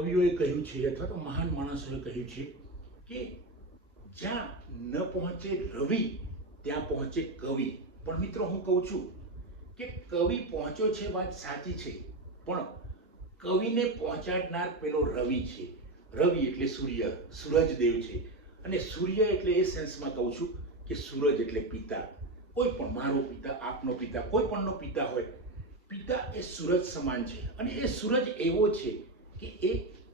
કવિઓએ કહ્યું છે અથવા તો મહાન માણસોએ કહ્યું છે કે જ્યાં ન પહોંચે રવિ ત્યાં પહોંચે કવિ. પણ મિત્રો હું કહું છું કે કવિ પહોંચ્યો છે વાત સાચી છે, પણ કવિને પહોંચાડનાર પેલો રવિ છે. રવિ એટલે સૂર્ય, સૂરજદેવ છે. અને સૂર્ય એટલે એ સેન્સમાં કહું છું કે સૂરજ એટલે પિતા. કોઈ પણ, મારો પિતા, આપનો પિતા, કોઈ પણનો પિતા હોય, પિતા એ સૂરજ સમાન છે. અને એ સૂરજ એવો છે કે એ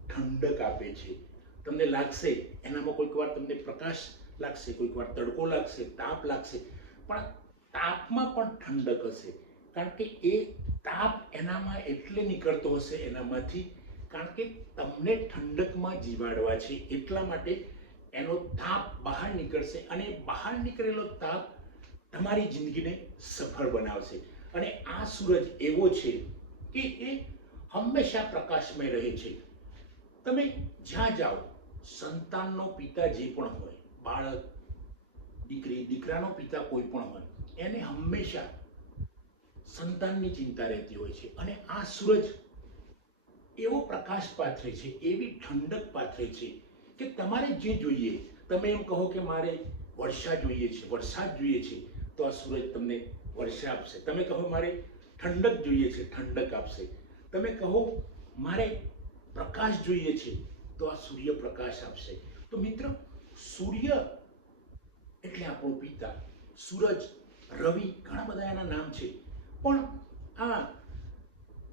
ઠંડક આપે છે. તમને લાગશે એનામાં કોઈક વાર તમને પ્રકાશ લાગશે, કોઈક વાર તડકો લાગશે, તાપ લાગશે, પણ તાપમાં પણ ઠંડક હશે. કારણ કે એ તાપ એનામાં એટલે નીકળતો હશે એનામાંથી, કારણ કે તમને ઠંડકમાં જીવાડવા છે એટલા માટે એનો તાપ બહાર નીકળશે. અને બહાર નીકળેલો તાપ તમારી જિંદગીને સફળ બનાવશે. અને આ સૂરજ એવો છે કે એ હંમેશા પ્રકાશમય રહે છે. તમે જ્યાં જાઓ, સંતાનનો પિતા જે પણ હોય, બાળક, દીકરી, દીકરાનો પિતા કોઈ પણ હોય, એને હંમેશા સંતાનની ચિંતા રહેતી હોય છે. અને આ સૂરજ એવો પ્રકાશ પાથરે છે, એવી ઠંડક પાથરે છે કે તમારે જે જોઈએ, તમે એમ કહો કે મારે વર્ષા જોઈએ છે, વરસાદ જોઈએ છે, તો આ સૂરજ તમને વર્ષા આપશે. તમે કહો મારે ઠંડક જોઈએ છે, ઠંડક આપશે. તમે કહો મારે પ્રકાશ જોઈએ છે, તો આ સૂર્ય પ્રકાશ આપશે. તો મિત્ર, સૂર્ય એટલે આપણો પિતા. સૂરજ, રવિ, ઘણા બધા એના નામ છે. પણ આ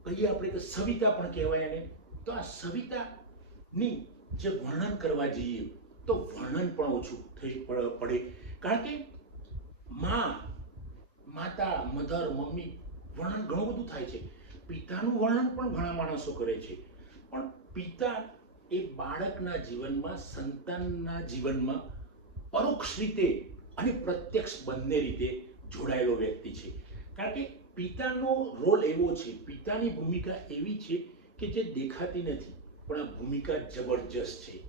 કહીએ આપણે કે સવિતા પણ કહેવાય એને. તો આ સવિતાની જે વર્ણન કરવા જઈએ તો વર્ણન પણ ઓછું થઈ પડે. કારણ કે માતા, મધર, મમ્મી, વર્ણન ઘણું બધું થાય છે. પિતાનું વર્ણન પણ ઘણા માણસો કરે છે. પણ પિતા એ બાળકના જીવનમાં, સંતાનના જીવનમાં પરોક્ષ રીતે અને પ્રત્યક્ષ બંને રીતે જોડાયેલો વ્યક્તિ છે. કારણ કે પિતાનો રોલ એવો છે, પિતાની ભૂમિકા એવી છે કે જે દેખાતી નથી, પણ આ ભૂમિકા જબરજસ્ત છે.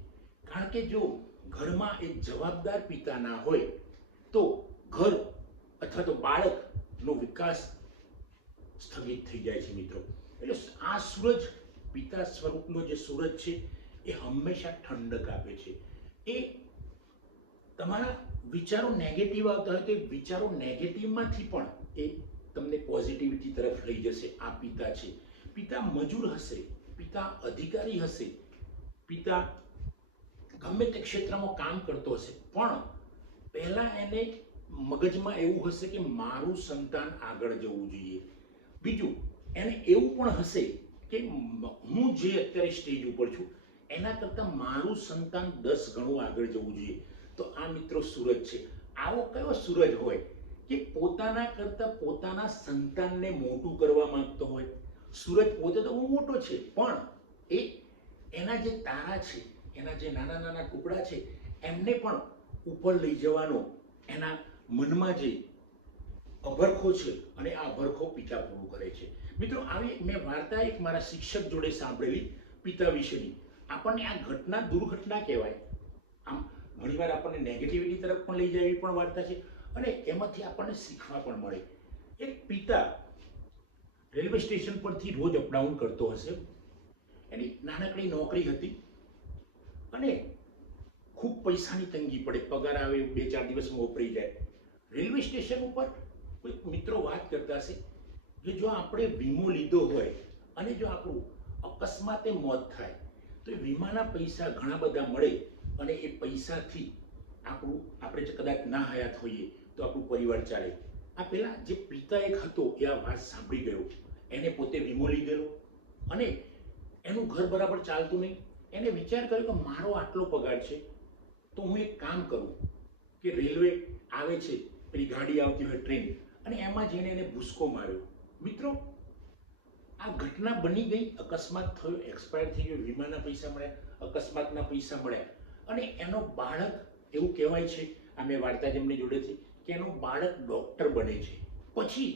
કારણ કે જો ઘરમાં એક જવાબદાર પિતા ના હોય તો ઘર અથવા તો બાળકનો વિકાસ સ્થગિત થઈ જાય છે મિત્રો. એટલે આ સૂરજ, પિતા સ્વરૂપનો જે સૂરજ છે, એ હંમેશા ઠંડક આપે છે. એ તમારા વિચારો નેગેટિવ આવતા હોય તો એ વિચારો નેગેટિવમાંથી પણ એ તમને પોઝિટિવિટી તરફ લઈ જશે. આ પિતા છે. પિતા મજૂર હશે, પિતા અધિકારી હશે, પિતા ગમે તે ક્ષેત્રમાં કામ કરતો હશે, પણ પહેલા એને મગજમાં એવું હશે કે મારું સંતાન આગળ જવું જોઈએ. બીજું, એને એવું પણ હશે કે હું જે અત્યારે સ્ટેજ ઉપર છું એના કરતાં મારું સંતાન 10 ગણું આગળ જવું જોઈએ. તો આ મિત્રો સૂરજ છે. આવો કયો સૂરજ હોય કે પોતાના કરતાં પોતાના સંતાનને મોટું કરવા માંગતો હોય? સૂરજ પોતે તો બહુ મોટો છે, પણ એ એના જે તારા છે, એના જે નાના નાના ટુકડા છે, એમને પણ ઉપર લઈ જવાનો એના મનમાં જે અભરખો છે, અને આ અભરખો પિતા પૂરું કરે છે. મિત્રો, આવી મેં વાર્તા એક મારા શિક્ષક જોડે સાંભળેલી પિતા વિશેની. આપણને આ ઘટના દુર્ઘટના કહેવાય. આમ ઘણીવાર આપણને નેગેટિવિટી તરફ પણ લઈ જાય એવી પણ વાર્તા છે, અને એમાંથી આપણને શીખવા પણ મળે. એક પિતા રેલવે સ્ટેશન પરથી રોજ અપડાઉન કરતો હશે. એની નાનકડી નોકરી હતી અને ખૂબ પૈસાની તંગી પડે, પગાર આવે 2-4 દિવસમાં વપરાઈ જાય. રેલવે સ્ટેશન ઉપર કોઈ મિત્રો વાત કરતા હશે કે જો આપણે વીમો લીધો હોય અને જો આપણું અકસ્માતે મોત થાય તો એ વીમાના પૈસા ઘણા બધા મળે, અને એ પૈસાથી આપણે કદાચ ના હયાત હોઈએ તો આપણું પરિવાર ચાલે. આ પેલા જે પિતા એક હતો એ આ વાત સાંભળી ગયો. એને પોતે વીમો લીધેલો અને એનું ઘર બરાબર ચાલતું નહીં. એને વિચાર કર્યો કે મારો આટલો પગાર છે તો હું એક કામ કરું કે રેલવે આવે છે, પેલી ગાડી આવતી હોય, ટ્રેન, અને એમાં જઈને એને ભૂસકો માર્યો. મિત્રો, આ ઘટના બની ગઈ, અકસ્માત થયો, એક્સપાયર થઈ ગયો, વીમાના પૈસા મળ્યા, અકસ્માતના પૈસા મળ્યા, અને એનો બાળક, એવું કહેવાય છે, આ મેં વાર્તા જેમની જોડે છે, કે એનો બાળક ડૉક્ટર બને છે. પછી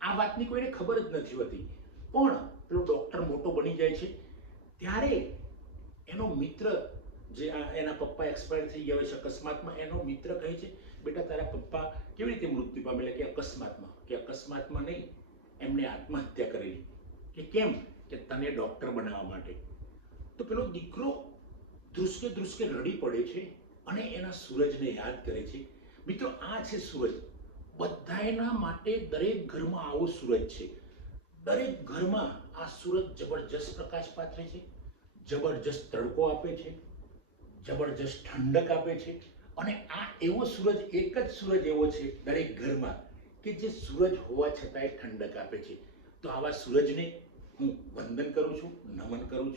આ વાતની કોઈને ખબર જ નથી હોતી, પણ પેલો ડૉક્ટર મોટો બની જાય છે ત્યારે એનો મિત્ર, જે એના પપ્પા એક્સપાયર થઈ ગયા હોય છે અકસ્માતમાં, એનો મિત્ર કહે છે, બેટા તારા પપ્પા કેવી રીતે મૃત્યુ પામેલા? કે અકસ્માતમાં નહીં, એમણે આત્મહત્યા કરેલી. કે કેમ? કે તને ડૉક્ટર બનાવવા માટે. તો પેલો દીકરો ધ્રુસકે ધ્રુસકે રડી પડે છે અને એના સૂરજને યાદ કરે છે. મિત્રો, આ છે સૂરજ. બધાયના માટે દરેક ઘરમાં આવો સૂરજ છે. દરેક ઘરમાં આ સૂરજ જબરજસ્ત પ્રકાશ પાથરે છે, જબરજસ્ત તડકો આપે છે, જબરજસ્ત ઠંડક આપે છે. અને આ એવો સૂરજ, એક જ સૂરજ એવો છે દરેક ઘરમાં કે જે સૂરજ હોવા છતાંય ઠંડક આપે છે. તો આવા સૂરજને હું વંદન કરું છું, નમન કરું છું.